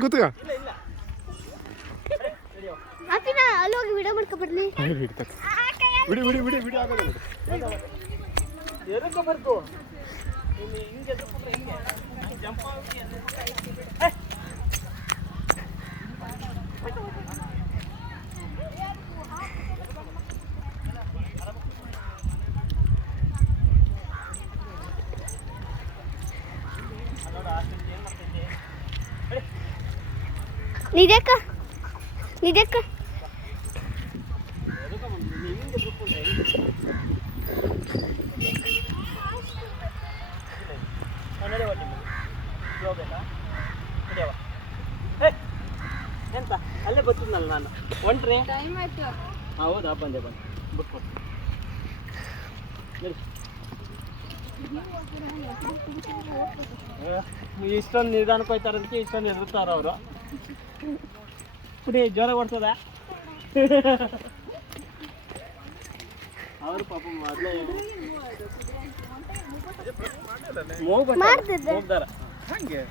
ಕೂತ್ಕ ಅತ್ತಿನ ಅಲ್ಲಿ ಹೋಗಿ ವಿಡಿಯೋ ಮಾಡ್ಕೊಬರ್ಲಿ ಬಿಡಿ ಬಿಡಿ ಬಿಡಿ ಬಿಡಿ ಆಗೋದಿಲ್ಲ ಎದಕ್ಕೆ ಬರ್ತು ಇಲ್ಲಿ ಹಿಂಗೆ ಎದ್ಬಿಟ್ರೆ ಹಿಂಗೆ ಜಂಪ್ ಆಗಿ ನಿಜಕ್ಕ ನಿಜಕ್ಕ ಎಂತ ಅಲ್ಲೇ ಬರ್ತಿದ್ನಲ್ಲ ನಾನು ಒಂಟ್ರಿ ಹೌದಾ ಬಂದೆ ಬಂದೆ ಬಿಟ್ಕೊಟ್ಟು ಇಷ್ಟೊಂದು ನಿಧಾನಕ್ಕೆ ಹೋಯ್ತಾರಂತಕ್ಕೆ ಇಷ್ಟೊಂದು ಎದುರ್ತಾರ ಅವರು ಪುಡಿ ಜ್ವರ ಓಡ್ತದ ಅವರು ಪಾಪ ಮೊದಲೇ ಹೋಗ್ದಾರ ಹಂಗೆ